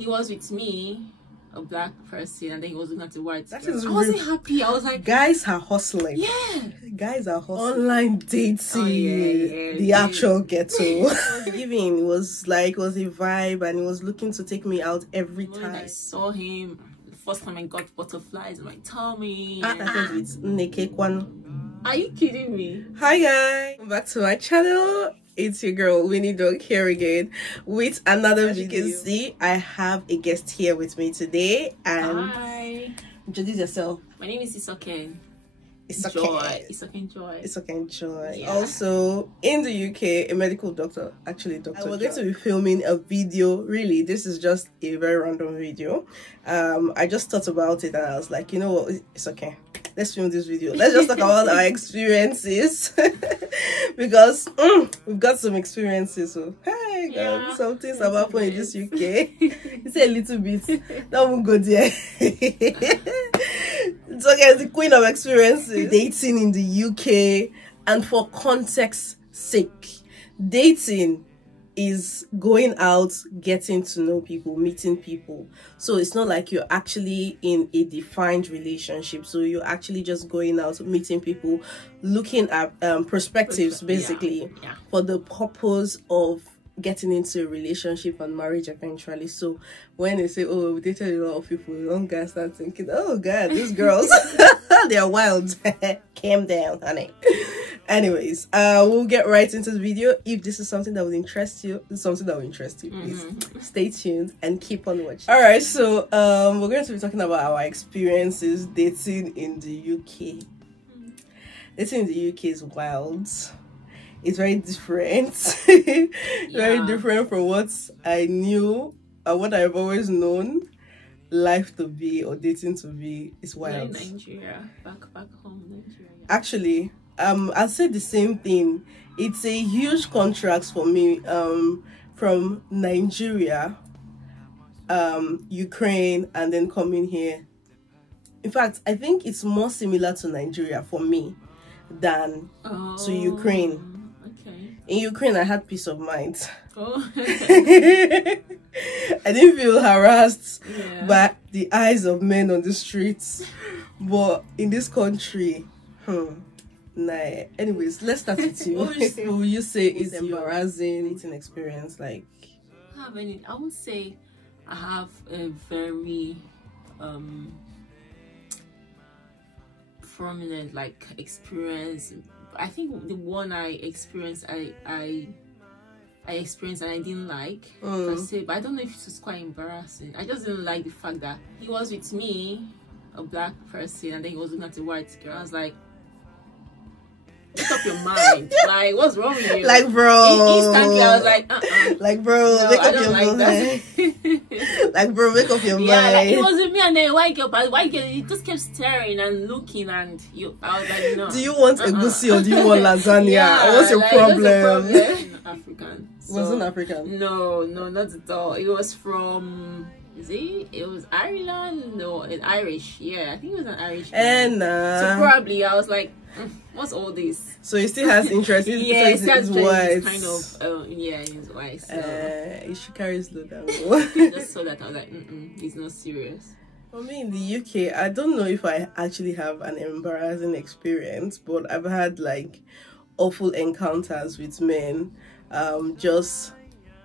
he was with me, a black person, and then he was looking at the white That girl. is I wasn't happy. I was like, guys are hustling. yeah. Guys are hustling. Online dating. Oh, yeah, The actual ghetto. Giving was like, was a vibe, and he was looking to take me out every When time. I saw him, the first time I got butterflies in my tummy. I started with Nekekwan. Are you kidding me? Hi guys, welcome back to my channel. It's your girl Winnie Dog here again with another video. You can see I have a guest here with me today, and Hi. introduce yourself. My name is Isoken. Isoken. Joy. Isoken Joy. Isoken Joy. Yeah. Also in the UK, a medical doctor, actually Dr. We're going to be filming a video. Really, this is just a very random video. I just thought about it and I was like, you know what, it's okay. Let's film this video. Let's just talk about our experiences because we've got some experiences. So hey, God, Yeah. some things have happened in this UK. It's a little bit. That won't go there. It's okay. The queen of experiences. Dating in the UK, and for context sake, dating is going out, getting to know people, meeting people. So it's not like you're actually in a defined relationship. So you're actually just going out, meeting people, looking at perspectives, basically, Yeah. for the purpose of getting into a relationship and marriage eventually. So when they say, oh, we dated a lot of people, young guys start thinking, oh God, these girls, they are wild. Calm down, honey. Anyways, we'll get right into the video. If this is something that would interest you, please stay tuned and keep on watching. All right, so we're going to be talking about our experiences dating in the UK. Dating in the UK is wild. It's very different. Very different from what I knew and what I've always known life to be or dating to be. Is wild. In Nigeria, back home, Nigeria. Yeah. Actually, I'll say the same thing. It's a huge contrast for me. From Nigeria, Ukraine, and then coming here. In fact, I think it's more similar to Nigeria for me than to Ukraine. Okay. In Ukraine, I had peace of mind. Oh. I didn't feel harassed Yeah. by the eyes of men on the streets. But in this country, nah. Anyways, let's start with you. What will you say is embarrassing dating experience like? I would say I have a very prominent experience. I think the one I experienced, I experienced and I didn't like per se, but I don't know if it was quite embarrassing. I just didn't like the fact that he was with me, a black person, and then he was looking at the white girl. I was like, make up your mind. Like, what's wrong with you? Like, bro. Instantly, I was like, Like, bro, no, make I up don't your like mind. that. Like, bro, make up your mind. Yeah, like, it was with me and then a white girl, but the white girl, he just kept staring and looking, and I was like, no. Do you want egusi or do you want lasagna? Yeah, What's your problem? problem? African. Wasn't African? No, not at all. It was from. It was Ireland? No, it's Irish. Yeah, I think it was an Irish. And so probably I was like, what's all this? so he still has interest. Yeah, it's white. kind of. Yeah, he's white. So He should carry slow down. I just saw that I was like, he's not serious. For me in the UK, I don't know if I actually have an embarrassing experience, but I've had awful encounters with men.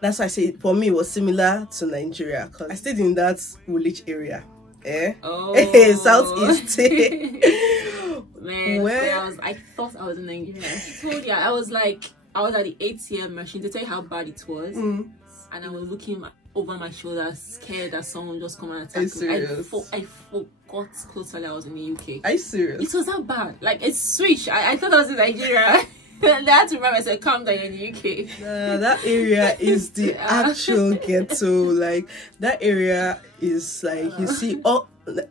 That's why I say for me it was similar to Nigeria because I stayed in that Woolwich area. Oh, Southeast. Man, Where? I thought I was in Nigeria. I told you, I was at the ATM machine to tell you how bad it was, and I was looking over my shoulder, scared that someone just come and attack me. I forgot totally I was in the UK. Are you serious? It was that bad. It's switched. I thought I was in Nigeria. And I had to remember, I said, calm down, in the UK. That area is the actual ghetto. That area is you see,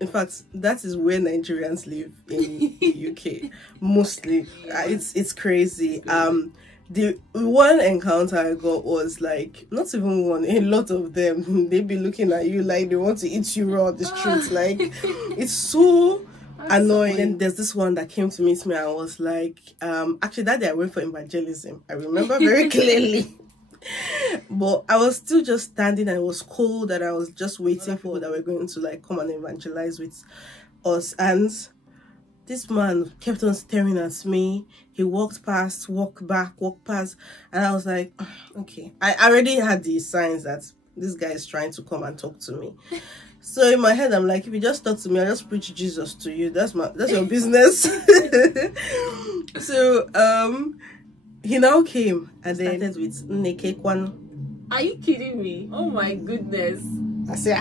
in fact, that is where Nigerians live in the UK. Mostly. It's crazy. The one encounter I got was not even one, a lot of them. They be looking at you like they want to eat you raw on the streets. It's so annoying. And there's this one that came to meet me and was like, actually that day I went for evangelism. I remember very clearly. But I was still just standing, and it was cold, and I was just waiting for that we're going to like come and evangelize with us. And this man kept on staring at me. He walked past, walked back, walked past, and I was like, okay. I already had these signs that this guy is trying to come and talk to me. So in my head, I'm like, if you just talk to me, I'll just preach Jesus to you. That's your business. So he now came and then started with Nekekwan. Are you kidding me? Oh my goodness. I said,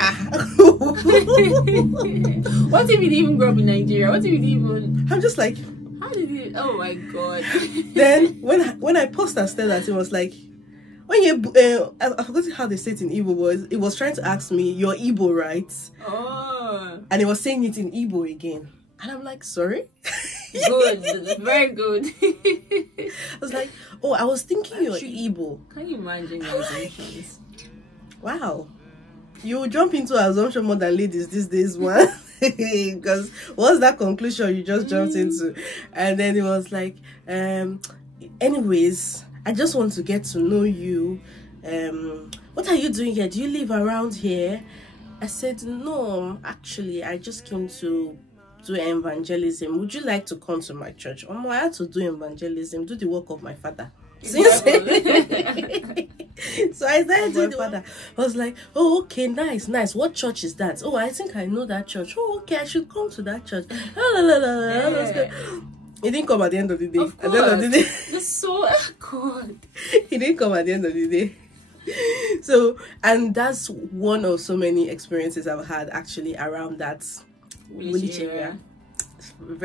What if he didn't even grow up in Nigeria? What if he didn't even... I'm just like... How did he... Oh my God. Then when I paused and stared at him, I was like... When you... I forgot how they say it in Igbo, but it was trying to ask me, you're Igbo, right? Oh. And he was saying it in Igbo again. And I'm like, sorry? Good. Very good. I was like, oh, I was thinking you're Igbo. Can you imagine your assumptions? Wow. You jump into assumption more than ladies these days, man. Because what's that conclusion you just jumped into? And then it was like, anyways, I just want to get to know you. What are you doing here? Do you live around here? I said, no, actually, I just came to do evangelism. Would you like to come to my church? I had to do evangelism, do the work of my father. So I started doing the father. I was like, oh, okay, nice. What church is that? Oh, I think I know that church. Oh, okay, I should come to that church. He didn't come at the end of the day. Of course. At the end of the day. That's so good. He didn't come at the end of the day. So, and that's one of so many experiences I've had actually around that village area.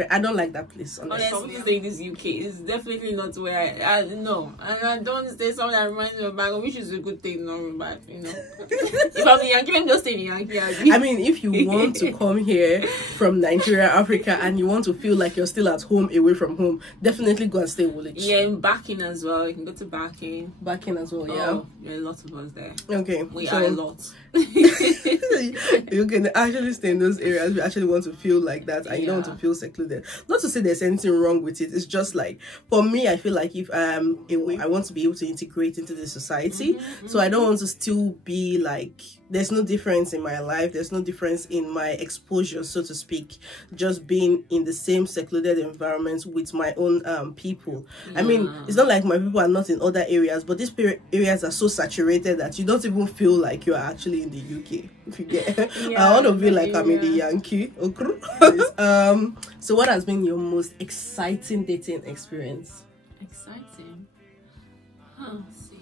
I don't like that place. Honestly, say this UK is definitely not where I no, and I don't say something that reminds me of back, which is a good thing, not bad, you know. If I'm a Yankee, let me just stay in Yankee. I mean, if you want to come here from Nigeria, Africa, and you want to feel like you're still at home, away from home, definitely go and stay in Woolwich. Yeah, in Barking as well. You can go to Barking. Barking as well, yeah. Oh, there are a lot of us there. Okay, we are a lot. You can actually stay in those areas. We actually want to feel like that, and you don't want to feel secluded. Not to say there's anything wrong with it. It's just like, for me, I feel like if I want to be able to integrate into the society, so I don't want to still be like, there's no difference in my life, there's no difference in my exposure, so to speak, just being in the same secluded environment with my own people. I mean, it's not like my people are not in other areas, but these areas are so saturated that you don't even feel like you're actually in the UK. If you get, I want to feel like I'm in the Yankee. So what has been your most exciting dating experience? Exciting? Let's see.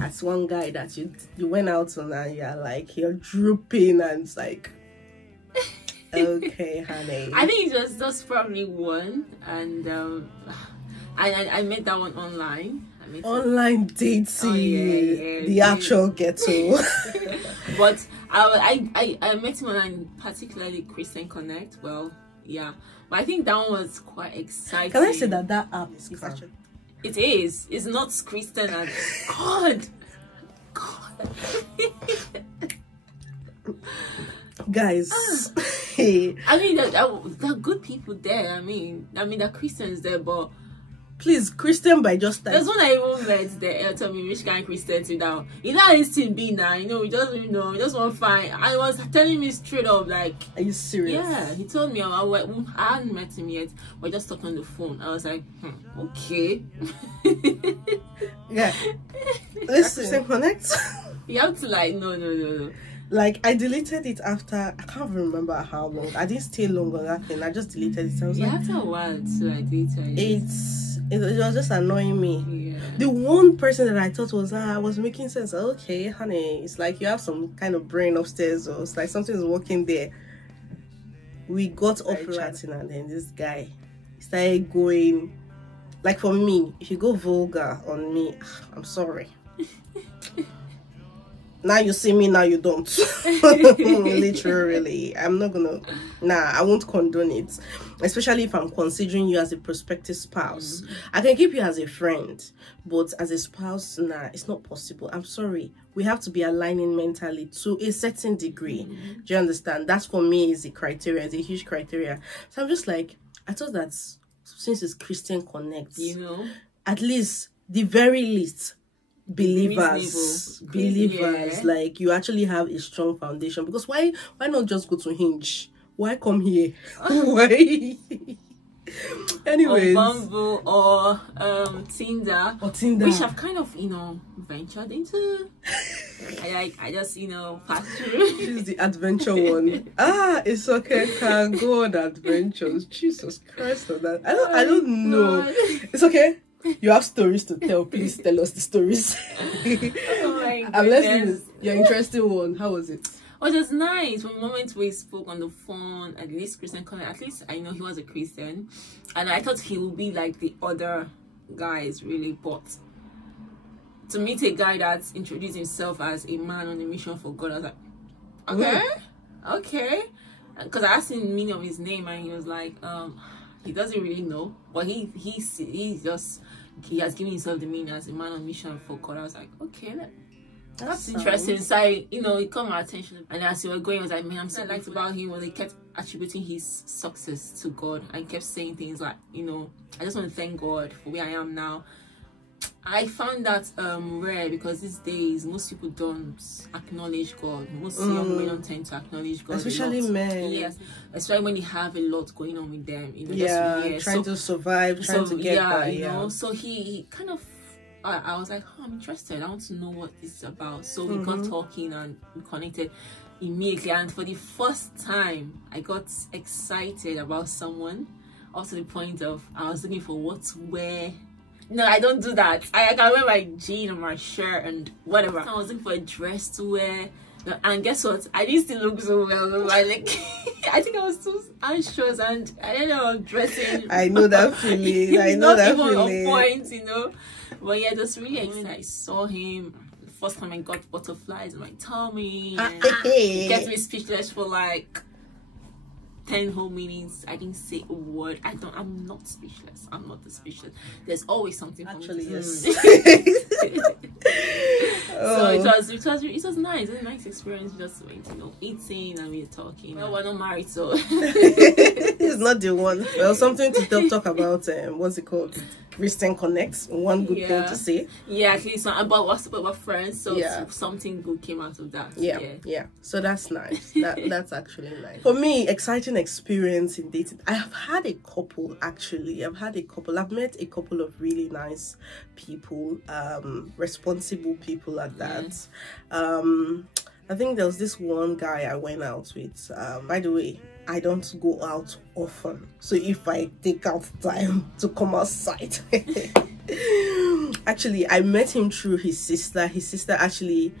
As one guy that you went out on and you're drooping and it's like, okay, honey. I think it was just probably one, and I met that one online. Online dating, the actual ghetto. But I met him online, particularly Christian Connect. Well, yeah, but I think that one was quite exciting. Can I say that app is Christian? It is. It's not Christian at God. Guys, I mean, there are good people there. I mean, there are Christians there, but please, Christian by just time. There's one I even met there. Tell me which kind of Christian to now. You know how this thing be now. You know, we just want to find. I was telling me straight up, like, are you serious? Yeah, he told me I hadn't met him yet. We're just talking on the phone. I was like, okay. Yeah. Listen, connect. You have to no. Like, I deleted it after, I can't remember how long. I didn't stay long on that thing. I just deleted it. I was after a while too, I deleted it. It was just annoying me. Yeah. The one person that I thought was making sense. Okay, honey, it's like you have some kind of brain upstairs, or it's like something's working there. We got off chatting, and then this guy started going. Like, for me, if you go vulgar on me, I'm sorry. Now you see me, now you don't. Literally, I'm not gonna. I won't condone it, especially if I'm considering you as a prospective spouse. I can keep you as a friend, but as a spouse, it's not possible. I'm sorry. We have to be aligning mentally to a certain degree. Do you understand? That's, for me, is a criteria. It's a huge criteria. So I'm just like, I thought that since it's Christian Connect, you know, at least, the very least, believers, like you actually have a strong foundation. Because why not just go to Hinge? Why come here? Why? Anyways, or Bumble or Tinder, which I've kind of ventured into. I just passed through. She's the adventure one. It's okay. Can go on adventures. Jesus Christ, on that. I don't know. It's okay. You have stories to tell. Please tell us the stories. Oh my goodness. I'm listening. Your interesting one. How was it? Oh, it was nice. From the moment we spoke on the phone, at least Christian Connect, at least I know he was a Christian. And I thought he would be like the other guys, really. But to meet a guy that's introduced himself as a man on a mission for God, I was like, okay. Because I asked him the meaning of his name, and he was like, he doesn't really know. But he has given himself the meaning as a man on mission for God. I was like, okay, that's interesting. So it caught my attention. And as he was going, I was like, man, I'm so liked about him when he kept attributing his success to God and kept saying things like, I just want to thank God for where I am now. I found that rare, because these days most people don't acknowledge God. Most young men don't tend to acknowledge God, especially men. Yes, especially when they have a lot going on with them. Trying to survive, trying to get by. So he kind of. I was like, I'm interested. I want to know what this is about. So we got talking and we connected immediately. And for the first time, I got excited about someone, up to the point of I was looking for what to wear. No, I don't do that. I can wear my jean or my shirt and whatever. I was looking for a dress to wear. And guess what? I didn't still look so well. I think I was too anxious and I didn't know dressing. I know that feeling. I know that feeling. On point, But yeah, that's really exciting. I saw him. The first time I got butterflies in my tummy. It kept me speechless for like 10 whole minutes. I didn't say a word. I'm not speechless. I'm not speechless. There's always something for actually, me. Yes. So it was nice. It was a nice experience. Just eating and we were talking. Well, we're not married, so it's not the one. Well, something to talk about. What's it called? Christian Connects. One good thing to say. Yeah, at least we're friends, so something good came out of that. Yeah. So that's nice. That's actually nice. For me, exciting experience in dating. I have had a couple actually. I've met a couple of really nice people, responsible people at that. I think there was this one guy I went out with. By the way, I don't go out often, so if I take out time to come outside, actually I met him through his sister. His sister actually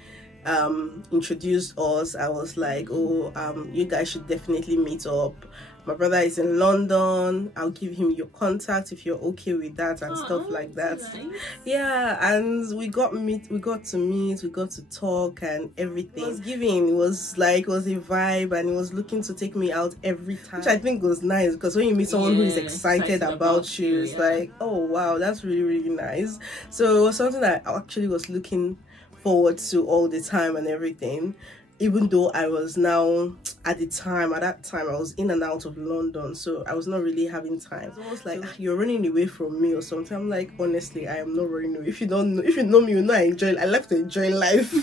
introduced us. I was like, you guys should definitely meet up. My brother is in London. I'll give him your contact if you're okay with that and stuff like that. Nice. Yeah, and we got to meet, we got to talk and everything. It was giving. It was a vibe, and he was looking to take me out every time, which I think was nice, because when you meet someone who is excited about you, it's like, oh wow, that's really, really nice. So it was something that I actually was looking forward to all the time and everything. Even though I was now, at that time, I was in and out of London, so I was not really having time. So I was like, you're running away from me or something. I'm like, honestly, I am not running away. If you know me, you know I like to enjoy life.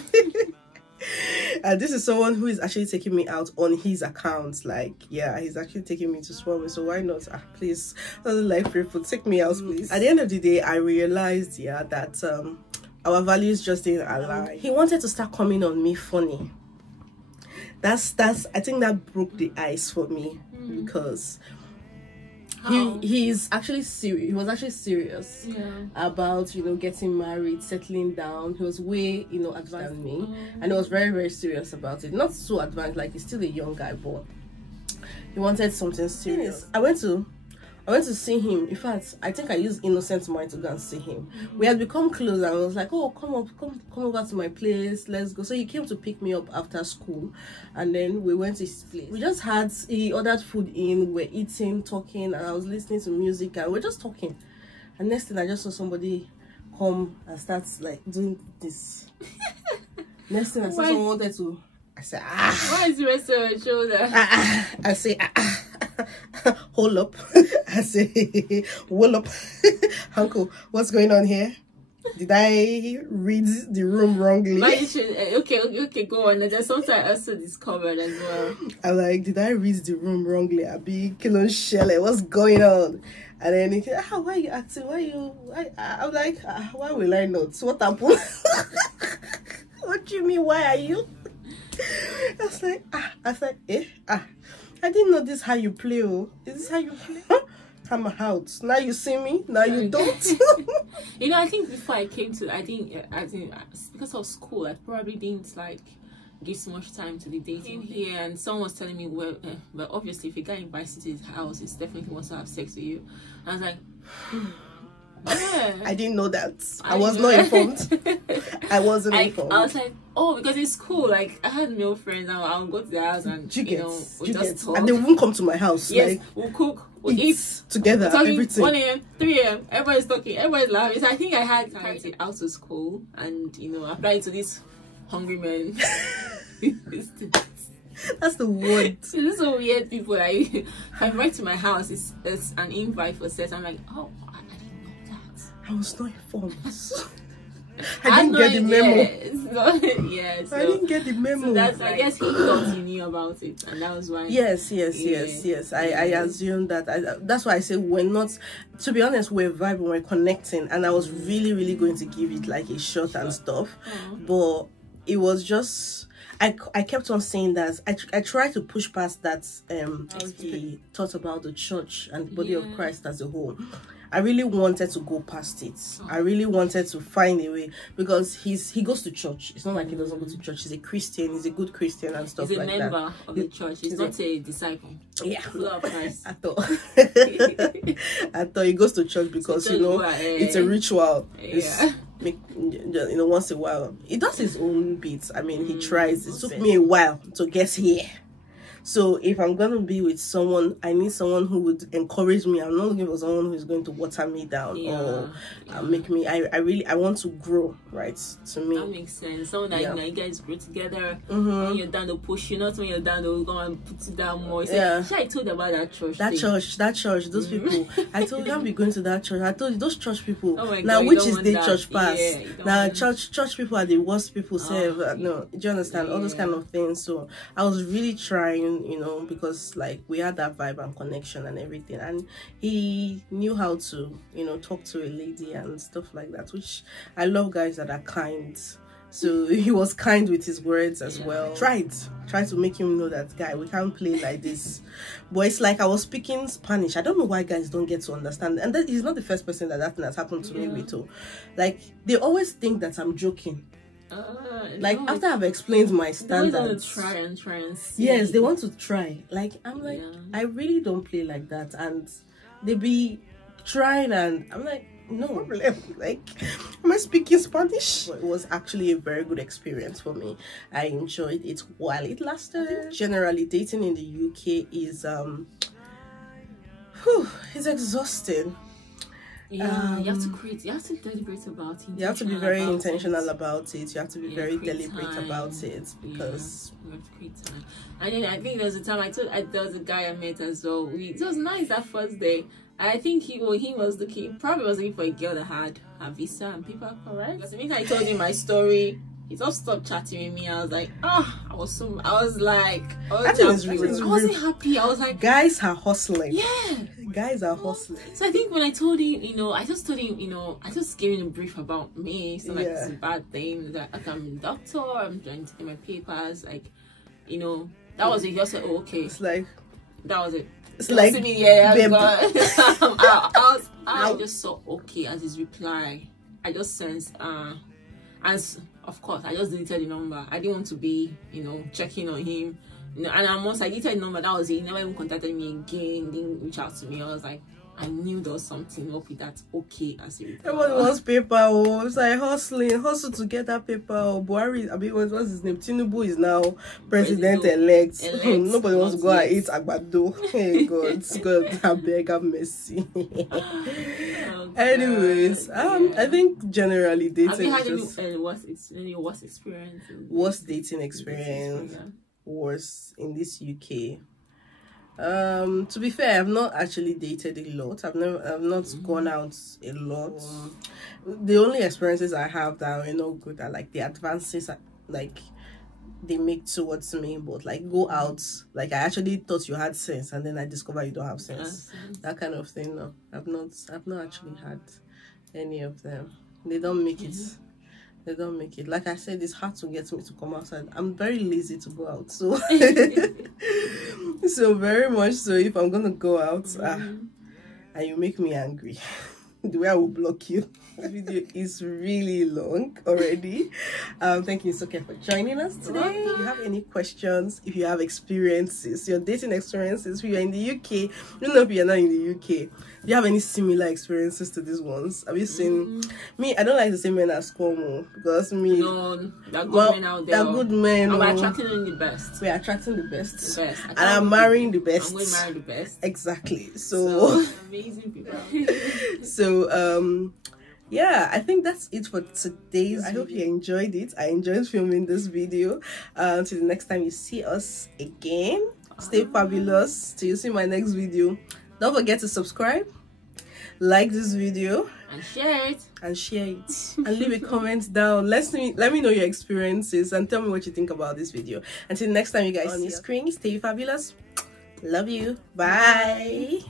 And this is someone who is actually taking me out on his account. He's actually taking me to Swami, so why not? Please, like people, take me out, please. At the end of the day, I realized, that our values just didn't align. He wanted to start coming on me funny. That's I think that broke the ice for me, because he's actually serious. He was actually serious about getting married, settling down. He was way advanced than me, and he was very, very serious about it. Not so advanced, like he's still a young guy, but he wanted something serious. I went to see him. In fact, I think I used innocent mind to go and see him. We had become close, and I was like, oh, come over to my place, let's go. So he came to pick me up after school, and then we went to his place. He ordered food in, we're eating, talking, and I was listening to music, and we're just talking. And next thing, I just saw somebody come and start doing this. Next thing, I saw someone wanted to. I said, Why is he resting on your shoulder? I say, hold up. I say, hold up. Uncle, what's going on here? Did I read the room wrongly? But you should, okay, go on. There's something I also discovered as well. I'm like, did I read the room wrongly? I be killing Shelley. What's going on? And then he said, why are you acting? I'm like, why will I not? What happened? What do you mean? Why are you? I was like, I didn't know this how you play. Oh, is this how you play? I'm out. Now you see me. Now you don't. You know, I think before I came to, I think because of school, I probably didn't like give so much time to the dating here. And someone was telling me, well, obviously, if a guy invites you to his house, he definitely wants to have sex with you. I was like, yeah. I didn't know that. I was not informed. I wasn't informed. I was like, oh, because it's cool. Like, I had male friends, and I'll go to their house and we'll just talk. And they won't come to my house. Yes, like, we'll cook, we'll eat together. Talking everything. 1 a.m., 3 a.m. Everybody's talking, everybody's laughing. So I think I had carried it out to school and applied to these hungry men. That's the word. So these are weird people. Like, if I invite to my house, it's an invite for sex. I'm like, oh, I didn't know that. I was not informed. I didn't get the memo. Yeah, so, I didn't get the memo. So that's, I guess he thought he knew about it, and that was why. Yes. I assume that. That's why I say we're not. To be honest, we're vibing, we're connecting, and I was really going to give it like a shot and stuff, but it was just. I kept on saying that I tried to push past that he thought about the church and the body of Christ as a whole. I really wanted to go past it. I really wanted to find a way, because he goes to church. It's not like he doesn't go to church. He's a Christian. He's a good Christian and stuff like that. He's a member of the church. He's not a disciple. Yeah. Love Christ. I thought he goes to church because it's a ritual. Yeah. Once a while he does his own bits. I mean, he tries. It took me a while to get here. So if I'm gonna be with someone, I need someone who would encourage me. I'm not looking for someone who's going to water me down or make me. I want to grow, right? To me, that makes sense. Someone that you guys grow together. When you're down to push you, not when you're down to go and put you down more. I told you about that church. That church. Those people. I told you I'll be going to that church. I told you those church people. Oh my God, now which is the church pass? Now church people are the worst people. No, do you understand all those kind of things? So I was really trying. Because like we had that vibe and connection and everything, and he knew how to talk to a lady and stuff like that, which I love guys that are kind. So he was kind with his words as well. Tried to make him know that, guy, we can't play like this. But it's like I was speaking Spanish. I don't know why guys don't get to understand, and that he's not the first person that thing has happened to me with. Like they always think that I'm joking. After I've explained my standards, they want to try and see. Yes, they want to try. Like I'm like, I really don't play like that, and they be trying, and I'm like, no problem. Like, am I speaking Spanish? It was actually a very good experience for me. I enjoyed it while it lasted. Generally, dating in the UK is it's exhausting. Yeah, you have to deliberate about it. You have to be very intentional about it. You have to be very deliberate about it, because you have to create time. And then I think there was a time there was a guy I met as well. It was nice that first day. I think he was looking for a girl that had a visa and paper, correct? Because the minute I told him my story, he just stopped chatting with me. I was like, I wasn't happy. I was like, guys are hustling. Yeah. Guys are hustling. So I think when I told him, I just told him, I just gave him a brief about me. So like, it's a bad thing. That I'm a doctor, I'm trying to get my papers. Like, that was it. He just said, oh, okay. It's like, that was it. It's like, I just saw okay as his reply. I just sensed, as of course, I just deleted the number. I didn't want to be, checking on him. And once I deleted the number, that was it. He never even contacted me again, didn't reach out to me. I was like, I knew there was something up with that okay as a reply. Everyone wants paper, it's like hustle to get that paper. Buhari, what's his name? Tinubu is now president-elect. Nobody wants to go and eat agbado. Hey God, I beg, have mercy. Anyways, I think generally dating. Have you had any worst experience? Worst dating experience was in this UK. To be fair, I've not actually dated a lot. I've not gone out a lot. The only experiences I have that are not good are like the advances like they make towards me, but like go out, like I actually thought you had sense and then I discover you don't have sense. That kind of thing. No, I've not actually had any of them. They don't make it. They don't make it. Like I said, it's hard to get me to come outside. I'm very lazy to go out, so so very much so. If I'm gonna go out, and you make me angry, the way I will block you. This video is really long already. Thank you, Soke, for joining us today. If you have any questions, if you have experiences, your dating experiences, if you're in the UK, I don't know if you're not in the UK, do you have any similar experiences to these ones? Have you seen me? I don't like to say men as Cuomo because me. No, they're good men out there. They're good men. And we're attracting the best. We're attracting the best. The best. And I'm marrying the best. I'm going to marry the best. Exactly. So amazing people. So yeah, I think that's it for today's video. I hope you enjoyed it. I enjoyed filming this video. Till the next time you see us again, stay fabulous. Till you see my next video, don't forget to subscribe, like this video, and share it, and leave a comment down. Let me know your experiences and tell me what you think about this video. Until next time you guys see the screen, stay fabulous. Love you. Bye.